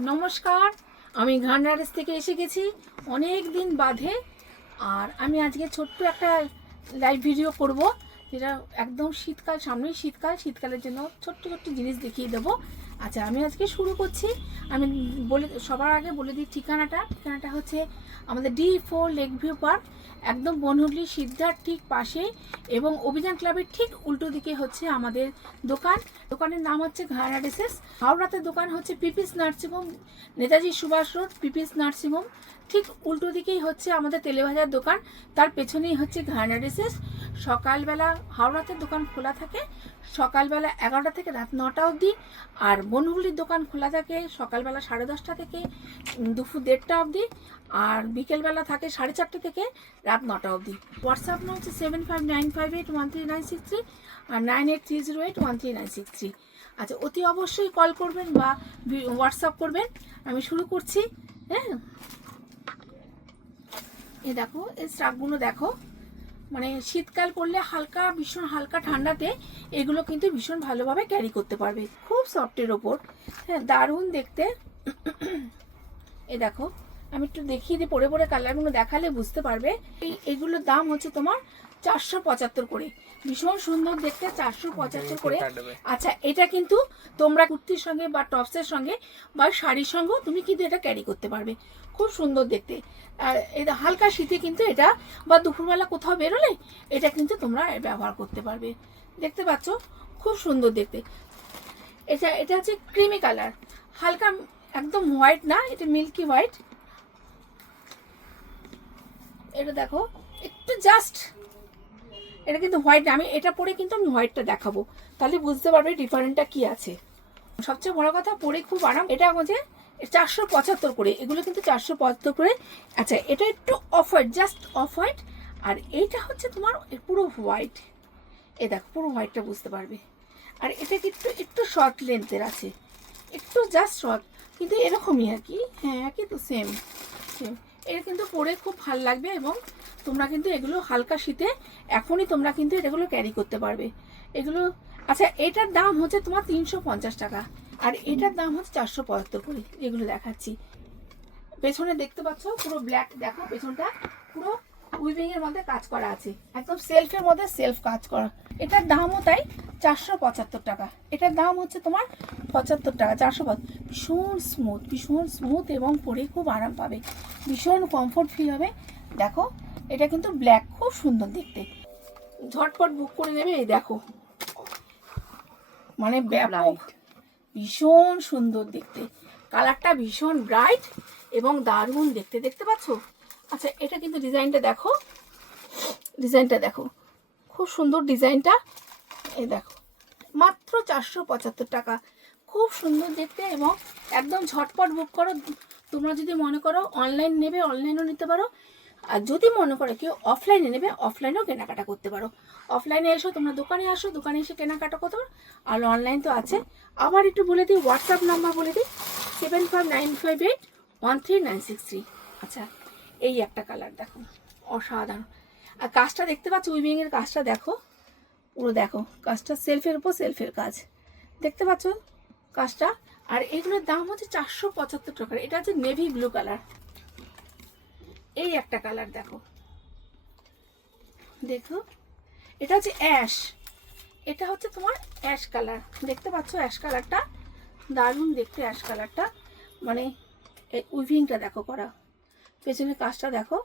নমস্কার, আমি ঘানারেস থেকে এসে গেছি অনেক দিন বাদে, আর আমি আজকে ছোট্ট একটা লাইভ ভিডিও করব, যেটা একদম শীতকাল, সামনেই শীতকাল, শীতকালের জন্য ছোট্ট ছোট্ট জিনিস দেখিয়ে দেবো। আচ্ছা আমি আজকে শুরু করছি। আমি বলে, সবার আগে বলে দিই ঠিকানাটা। ঠিকানাটা হচ্ছে আমাদের D four lake view park একদম বনহুগলি সিদ্ধার ঠিক পাশে এবং অভিযান ক্লাবের ঠিক উল্টো দিকে হচ্ছে আমাদের দোকান। দোকানের নাম হচ্ছে ঘায়রা ডেসেস হাওড়াতে দোকান হচ্ছে পিপিস nursing home. Netaji Subhash road পিপিস nursing home. ঠিক উল্টো দিকেই হচ্ছে আমাদের তেলেভাজার দোকান। তার পেছনেই হচ্ছে ঘানা ড্রেসেস সকালবেলা হাওড়াতে দোকান খোলা থাকে। সকালবেলা এগারোটা থেকে রাত নটা অবধি। আর বনহুগলির দোকান খোলা থাকে সকালবেলা সাড়ে দশটা থেকে, দুপুর দেড়টা অবধি। আর বিকেলবেলা থাকে সাড়ে চারটে থেকে রাত নটা অবধি। হোয়াটসঅ্যাপ নাম হচ্ছে seven five nine five eight one three nine six three আর nine eight three zero eight one three nine six three. আচ্ছা অতি অবশ্যই কল করবেন বা হোয়াটসঅ্যাপ করবেন। আমি শুরু করছি হ্যাঁ? এ দেখো, এই শাকগুলো দেখো। মানে শীতকাল করলে হালকা, ভীষণ হালকা ঠান্ডাতে এগুলো কিন্তু ভীষণ ভালোভাবে ক্যারি করতে পারবে। খুব সফটের ওপর। হ্যাঁ দারুণ দেখতে। এ দেখো, আমি একটু দেখিয়ে দিই পরে পরে কালারগুলো দেখালে বুঝতে পারবে। এই, এগুলোর দাম হচ্ছে তোমার চারশো পঁচাত্তর করে। ভীষণ সুন্দর দেখতে চারশো পঁচাত্তর করে। আচ্ছা এটা কিন্তু তোমরা কুর্তির সঙ্গে বা টপসের সঙ্গে বা শাড়ির সঙ্গেও তুমি কিন্তু এটা ক্যারি করতে পারবে। খুব সুন্দর দেখতে। আর এটা হালকা শীতে কিন্তু এটা বা দুপুরবেলা কোথাও বেরোলে এটা কিন্তু তোমরা ব্যবহার করতে পারবে। দেখতে পাচ্ছ? খুব সুন্দর দেখতে। এটা এটা হচ্ছে ক্রিমি কালার হালকা একদম হোয়াইট না এটা মিল্কি হোয়াইট এটা দেখো একটু জাস্ট এটা কিন্তু হোয়াইট আমি এটা পরে কিন্তু আমি হোয়াইটটা দেখাবো। তাহলে বুঝতে পারবে ডিফারেন্টটা কি আছে। সবচেয়ে বড় কথা, পরে খুব আরাম, এটা হচ্ছে চারশো পঁচাত্তর করে, এগুলো কিন্তু চারশো পঁচাত্তর করে। আচ্ছা এটা একটু off white just off white আর এইটা হচ্ছে তোমার পুরো হোয়াইট এ দেখো, পুরো হোয়াইটটা বুঝতে পারবে। আর এটা কিন্তু একটু শর্ট লেন্থের আছে। একটু জাস্ট শর্ট কিন্তু এরকমই আর কি। হ্যাঁ একই তো সেম সেম এটা কিন্তু পরে খুব ভালো লাগবে এবং তোমরা কিন্তু এগুলো হালকা শীতে এখনই তোমরা কিন্তু এগুলো ক্যারি করতে পারবে। এগুলো আচ্ছা এটার দাম হচ্ছে তোমার তিনশো পঞ্চাশ টাকা আর এটার দাম হচ্ছে চারশো পঁচাত্তর করে এগুলো দেখাচ্ছি। পেছনে দেখতে পাচ্ছ পুরো ব্ল্যাক দেখো পেছনটা পুরো উইভিং এর মধ্যে কাজ করা আছে। একদম সেলফের মধ্যে সেলফ কাজ করা। এটার দামও তাই চারশো পঁচাত্তর টাকা। এটার দাম হচ্ছে তোমার পঁচাত্তর টাকা চারশো ভীষণ স্মুথ ভীষণ স্মুথ এবং পরে খুব আরাম পাবে। ভীষণ কমফোর্ট ফিল হবে। দেখো এটা কিন্তু ব্ল্যাক খুব সুন্দর দেখতে। ঝটপট বুক করে নেবে এই দেখো। মানে ব্যাপক ভীষণ সুন্দর দেখতে। কালারটা ভীষণ ব্রাইট এবং দারুণ দেখতে দেখতে পাচ্ছ? আচ্ছা এটা কিন্তু ডিজাইনটা দেখো। ডিজাইনটা দেখো। খুব সুন্দর ডিজাইনটা। এই দেখো, মাত্র চারশো পঁচাত্তর টাকা। খুব সুন্দর দেখতে এবং একদম ঝটপট বুক করো। তোমরা যদি মনে করো অনলাইন নেবে অনলাইনও নিতে পারো। আর যদি মনে করো কেউ অফলাইনে নেবে অফলাইনেও কেনাকাটা করতে পারো। অফলাইনে এসো, তোমরা দোকানে আসো, দোকানে এসে কেনাকাটা করতে পারো। আর অনলাইন তো আছে। আবার একটু বলে দিই হোয়াটসঅ্যাপ নাম্বার বলে দিই seven five nine five eight one three nine six three আচ্ছা এই একটা কালার দেখো, অসাধারণ। আর কাজটা দেখতে পাচ্ছ উইভিংয়ের কাজটা দেখো, পুরো দেখো, কাজটা সেলফের উপর সেলফের কাজ। দেখতে পাচ্ছ কাজটা? আর এগুলোর দাম হচ্ছে চারশো পঁচাত্তর টাকার এটা হচ্ছে নেভি ব্লু কালার এই একটা কালার দেখো। দেখো, এটা হচ্ছে অ্যাশ এটা হচ্ছে তোমার অ্যাশ কালার দেখতে পাচ্ছ অ্যাশ কালারটা দারুণ দেখতে অ্যাশ কালারটা মানে উইভিংটা দেখো করা। পেছনের কাজটা দেখো,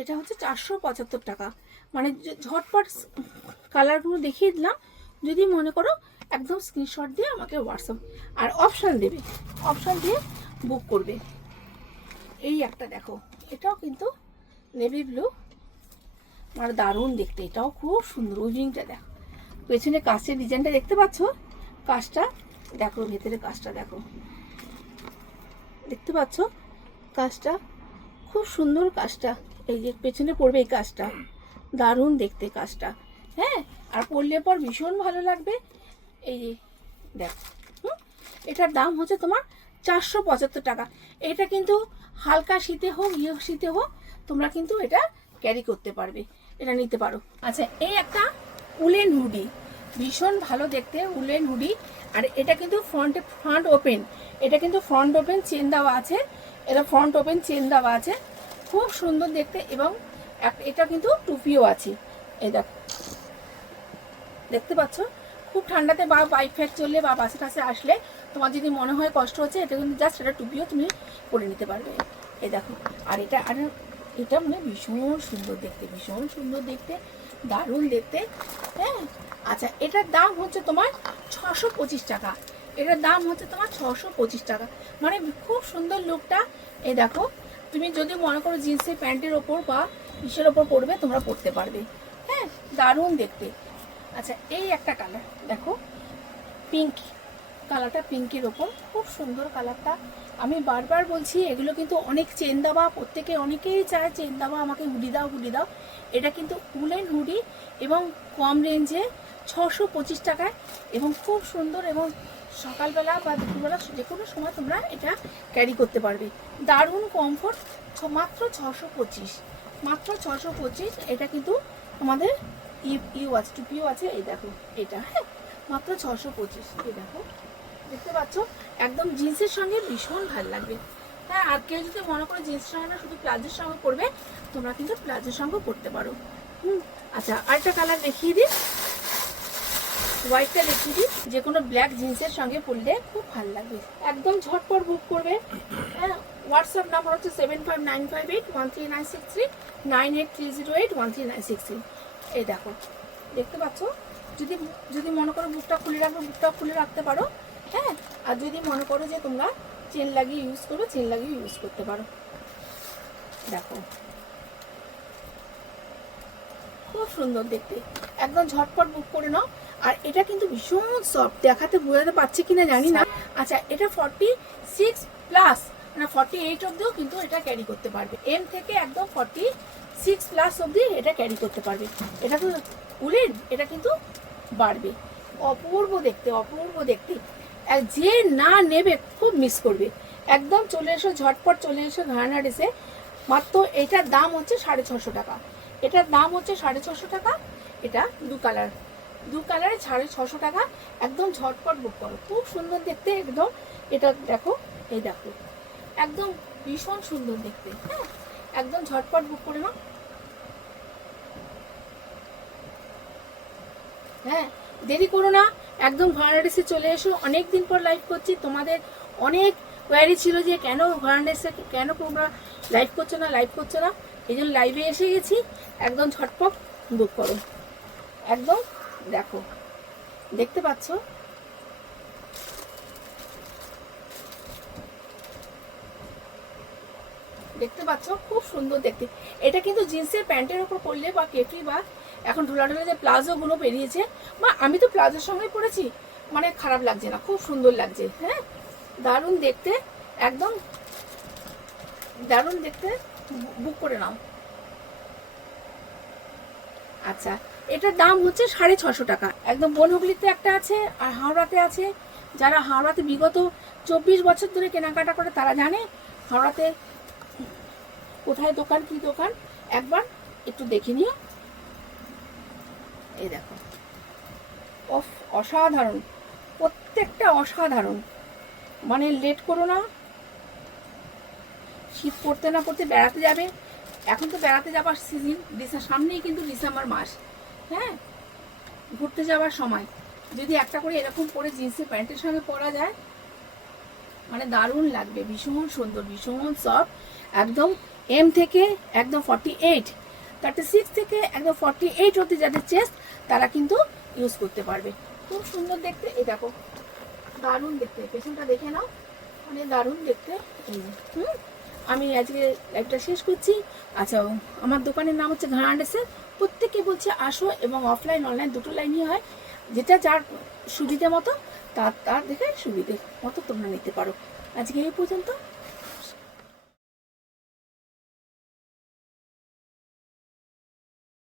এটা হচ্ছে চারশো পঁচাত্তর টাকা। মানে ঝটপট কালারগুলো দেখিয়ে দিলাম। যদি মনে করো একদম স্ক্রিনশট দিয়ে আমাকে হোয়াটসঅ্যাপ আর অপশান দেবে। অপশান দিয়ে বুক করবে। এই একটা দেখো, এটাও কিন্তু নেভি ব্লু মানে দারুণ দেখতে, এটাও খুব সুন্দর। উইভিংটা দেখো। পেছনে কাজের ডিজাইনটা দেখতে পাচ্ছ? কাজটা দেখো ভেতরে কাজটা দেখো। দেখতে পাচ্ছ? কাজটা খুব সুন্দর কাজটা। এই যে পেছনে পড়বে এই কাজটা। দারুণ দেখতে কাজটা। হ্যাঁ আর পরলে পর ভীষণ ভালো লাগবে। এই যে, দেখো? এটার দাম হচ্ছে তোমার চারশো পঁচাত্তর টাকা। এটা কিন্তু হালকা শীতে হোক ইয়ে শীতে হোক, তোমরা কিন্তু এটা ক্যারি করতে পারবে। এটা নিতে পারো। আচ্ছা এই একটা উলেন হুডি। ভীষণ ভালো দেখতে উলেন হুডি। আর এটা কিন্তু ফ্রন্টে ফ্রন্ট ওপেন এটা কিন্তু ফ্রন্ট ওপেন চেন দেওয়া আছে। এটা ফ্রন্ট ওপেন চেন দেওয়া আছে। খুব সুন্দর দেখতে এবং এটা কিন্তু টুপিও আছে। এই দেখো। দেখতে পাচ্ছ? খুব ঠান্ডাতে বা বাইক ফ্যাক চললে বা বাসে টাসে আসলে তোমার যদি মনে হয় কষ্ট হচ্ছে, এটা কিন্তু জাস্ট এটা টুপিও তুমি পরে নিতে পারবে। এই দেখো। আর এটা আর এটা মানে ভীষণ সুন্দর দেখতে, ভীষণ সুন্দর দেখতে, দারুণ দেখতে। হ্যাঁ? আচ্ছা এটার দাম হচ্ছে তোমার ছশো টাকা। এটার দাম হচ্ছে তোমার ছশো পঁচিশ টাকা। মানে খুব সুন্দর লুকটা এই দেখো, তুমি যদি মনে করো জিন্সের প্যান্টের ওপর বা ইসের ওপর পরবে, তোমরা পরতে পারবে। হ্যাঁ দারুণ দেখতে। আচ্ছা এই একটা কালার দেখো। পিঙ্ক কালারটা পিঙ্কের ওপর। খুব সুন্দর কালারটা আমি বারবার বলছি, এগুলো কিন্তু অনেক চেন দেওয়া, প্রত্যেকে অনেকেই চায় চেন দেওয়া, আমাকে হুডি দাও হুডি দাও। এটা কিন্তু উলেন হুডি এবং কম রেঞ্জে ছশো পঁচিশ টাকায় এবং খুব সুন্দর এবং সকালবেলা বা দুপুরবেলা যে কোনো সময় তোমরা এটা ক্যারি করতে পারবে। দারুণ কমফোর্ট মাত্র ছশো পঁচিশ। মাত্র ছশো পঁচিশ, এটা কিন্তু আমাদের ইউ আছে টুপিও আছে এই দেখো, এটা হ্যাঁ? মাত্র ছশো পঁচিশ, এই দেখো। দেখতে পাচ্ছ? একদম জিন্সের সঙ্গে ভীষণ ভালো লাগবে। হ্যাঁ আর কেউ যদি মনে করে জিন্সের সঙ্গে না, শুধু প্লাজোর সঙ্গে পরবে, তোমরা কিন্তু প্লাজোর সঙ্গে পরতে পারো। হুম আচ্ছা আরেকটা কালার দেখিয়ে দিই। হোয়াইটটা দিই যে কোনো ব্ল্যাক জিন্সের সঙ্গে পরলে খুব ভালো লাগবে একদম ঝটপট বুক করবে। হ্যাঁ হোয়াটসঅ্যাপ নাম্বার হচ্ছে seven five nine five eight one three nine six three nine eight three zero eight one three nine six three এই দেখো, দেখতে পাচ্ছ? যদি যদি মনে করো বুকটা খুলে রাখবে বুকটা খুলে রাখতে পারো। হ্যাঁ আর যদি মনে করো যে তোমরা চেন লাগিয়ে ইউজ করবে চেন লাগিয়ে ইউজ করতে পারো। দেখো খুব সুন্দর দেখতে। একদম ঝটপট বুক করে নাও। আর এটা কিন্তু ভীষণ সফট দেখাতে বোঝাতে পারছি কিনা জানি না। আচ্ছা এটা ফর্টি সিক্স প্লাস মানে ফর্টি এইট অব্দিও কিন্তু এটা ক্যারি করতে পারবে। এম থেকে একদম ফর্টি সিক্স প্লাস অব্দি এটা ক্যারি করতে পারবে। এটা তো উলেন এটা কিন্তু বাড়বে। অপূর্ব দেখতে অপূর্ব দেখতে। যে না নেবে খুব মিস করবে। একদম চলে এসো, ঝটপট চলে এসো এসে। মাত্র এটার দাম হচ্ছে সাড়ে ছশো টাকা। এটার দাম হচ্ছে সাড়ে ছশো টাকা, এটা দু কালার। দু কালারে সাড়ে ছশো টাকা, একদম ঝটপট বুক করো। খুব সুন্দর দেখতে, একদম, এটা দেখো, এই দেখো। একদম ভীষণ সুন্দর দেখতে হ্যাঁ? একদম ঝটপট বুক করে নাও। হ্যাঁ দেরি করো না, একদম ভাড়াডেসে চলে এসো। অনেক দিন পর লাইভ করছি। তোমাদের অনেক কোয়ারি ছিল যে কেন ভাড়াডেসে কেন তোমরা লাইভ করছ না লাইভ করছ না, এই জন্য লাইভে এসে গেছি। একদম ঝটপট বুক করো। একদম দেখো। দেখতে পাচ্ছ? দেখতে পাচ্ছ? খুব সুন্দর দেখতে। এটা কিন্তু জিন্সের প্যান্টের উপর পরলে বা কেপি বা এখন ঢোলা যে প্লাজোগুলো বেরিয়েছে বা আমি তো প্লাজোর সঙ্গে পরেছি। মানে খারাপ লাগছে না, খুব সুন্দর লাগছে হ্যাঁ? দারুণ দেখতে, একদম দারুণ দেখতে। বুক করে নাও। আচ্ছা এটার দাম হচ্ছে সাড়ে ছশো টাকা। একদম বনহুগলিতে একটা আছে আর হাওড়াতে আছে। যারা হাওড়াতে বিগত চব্বিশ বছর ধরে কেনাকাটা করে তারা জানে, হাওড়াতে কোথায় দোকান, কি দোকান। একবার একটু দেখে নিও। এই দেখো। অফ, অসাধারণ। প্রত্যেকটা অসাধারণ। মানে লেট করো না। শীত পড়তে না পড়তে বেড়াতে যাবে। এখন তো বেড়াতে যাবার সিজন ডিসেম্বর সামনেই কিন্তু ডিসেম্বর মাস। হ্যাঁ? ঘুরতে যাওয়ার সময়। যদি একটা করে এরকম পরে জিন্সের প্যান্টের সঙ্গে পরা যায় মানে দারুণ লাগবে। ভীষণ সুন্দর, ভীষণ সফট একদম এম থেকে একদম ফর্টি এইট থার্টি সিক্স থেকে একদম ফর্টি এইট অব্দি যাদের চেস্ট তারা কিন্তু ইউজ করতে পারবে। খুব সুন্দর দেখতে। এই দেখো, দারুণ দেখতে। পেছনটা দেখে নাও। মানে দারুণ দেখতে। হুম? আমি আজকে লাইভটা শেষ করছি। আচ্ছা আমার দোকানের নাম হচ্ছে ঘানান্ডেসের প্রত্যেকে বলছে আসো এবং অফলাইন অনলাইন দুটো লাইনই হয়। যেটা যার সুবিধে মতো তার তার দেখে সুবিধে মতো তোমরা নিতে পারো। আজকে এই পর্যন্ত।